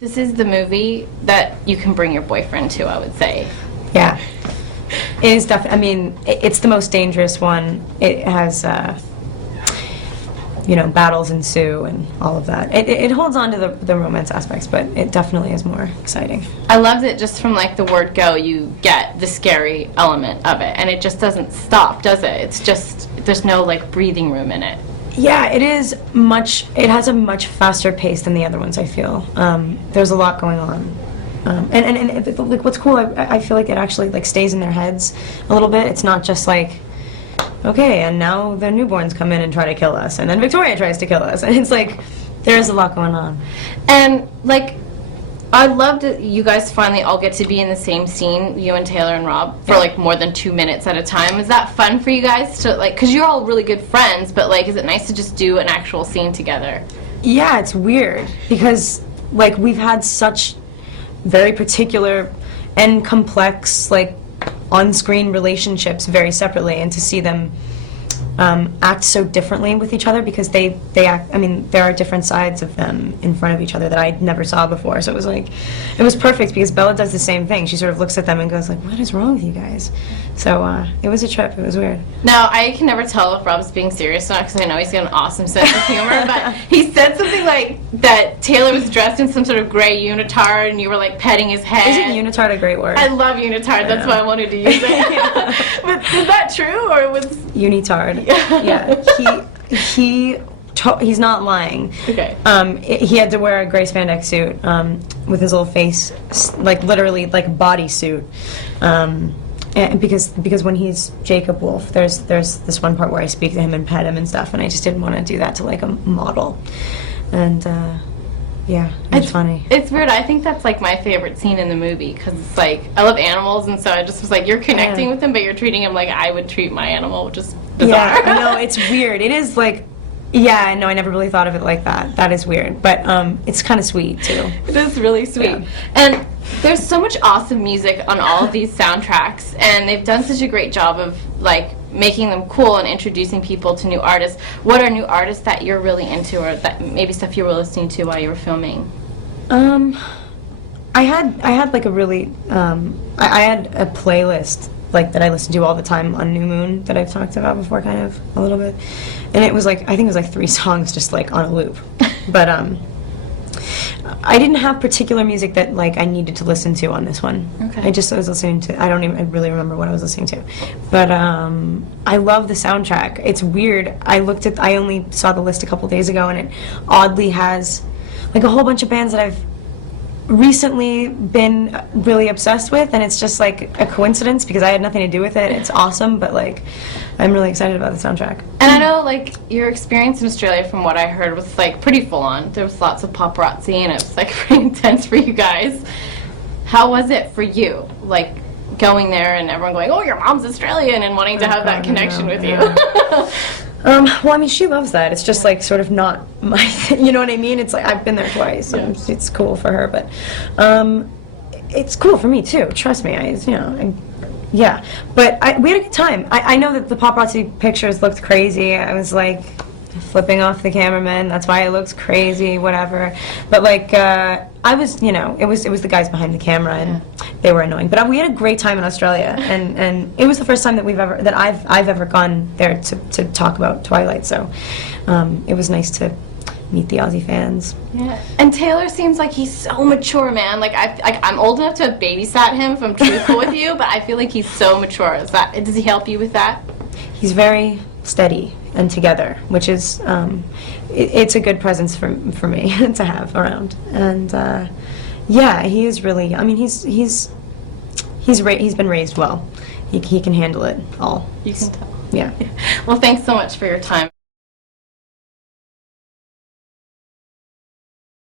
This is the movie that you can bring your boyfriend to, I would say. Yeah. It is definitely, I mean, it's the most dangerous one. It has, you know, battles ensue and all of that. It holds on to the romance aspects, but it definitely is more exciting. I love that just from like the word go, you get the scary element of it, and it just doesn't stop, does it? It's just, there's no like breathing room in it. Yeah, it has a much faster pace than the other ones, I feel. There's a lot going on. Like, what's cool, I feel like it actually like stays in their heads a little bit. It's not just like, okay, and now the newborns come in and try to kill us, and then Victoria tries to kill us, and it's like, there's a lot going on. And like, I love that you guys finally all get to be in the same scene, you and Taylor and Rob, for like more than 2 minutes at a time. Is that fun for you guys to like, because you're all really good friends, but like, is it nice to just do an actual scene together? Yeah, it's weird, because like we've had such very particular and complex like on-screen relationships very separately, and to see them act so differently with each other, because they act, I mean, there are different sides of them in front of each other that I never saw before. So it was like, it was perfect, because Bella does the same thing. She sort of looks at them and goes like, what is wrong with you guys? So it was a trip. It was weird. Now, I can never tell if Rob's being serious or not, because I know he's got an awesome sense of humor, but he said something like that Taylor was dressed in some sort of gray unitard, and you were like petting his head. Isn't unitard a great word? I love unitard. That's why I wanted to use it. But is that true, or was unitard? Yeah. He's not lying. Okay. He had to wear a gray spandex suit with his little face, like literally like bodysuit. And because when he's Jacob Wolf, there's this one part where I speak to him and pet him and stuff, and I just didn't want to do that to like a model. And yeah, it's funny. It's weird. I think that's like my favorite scene in the movie, because it's like, I love animals, and so I just was like, you're connecting with him, but you're treating him like I would treat my animal, which is bizarre. Yeah, I know, it's weird. It is like, yeah, no, I never really thought of it like that. That is weird, but it's kind of sweet too. It is really sweet. Yeah. And there's so much awesome music on all of these soundtracks, and they've done such a great job of like making them cool and introducing people to new artists. What are new artists that you're really into, or that maybe stuff you were listening to while you were filming? I had like a really I had a playlist like that I listen to all the time on New Moon that I've talked about before, kind of a little bit, and it was like, I think it was like 3 songs just like on a loop. But I didn't have particular music that like I needed to listen to on this one. Okay. I was listening to, I really remember what I was listening to, but I love the soundtrack. It's weird. I only saw the list a couple days ago, and it oddly has like a whole bunch of bands that I've recently been really obsessed with, and it's just like a coincidence because I had nothing to do with it. It's awesome, but like I'm really excited about the soundtrack. And I know like your experience in Australia, from what I heard, was like pretty full on. There was lots of paparazzi, and it was like pretty intense for you guys. How was it for you, like going there and everyone going, oh, your mom's Australian, and wanting to have that connection with you? Well, I mean, she loves that. It's just like sort of not my thing, you know what I mean? It's like, I've been there twice, and it's cool for her, but it's cool for me too. Trust me, yeah. But we had a good time. I know that the paparazzi pictures looked crazy. I was like flipping off the cameraman. That's why it looks crazy, whatever. But like, I was, it was the guys behind the camera, and they were annoying. But we had a great time in Australia, and it was the first time that I've ever gone there to talk about Twilight. So it was nice to meet the Aussie fans. Yeah. And Taylor seems like he's so mature, man. Like I'm old enough to have babysat him, if I'm truthful with you, but I feel like he's so mature. Does he help you with that? He's very steady and together, which is it's a good presence for me to have around. And yeah, he is really. I mean, he's been raised well. He can handle it all. You can tell. Yeah. Well, thanks so much for your time.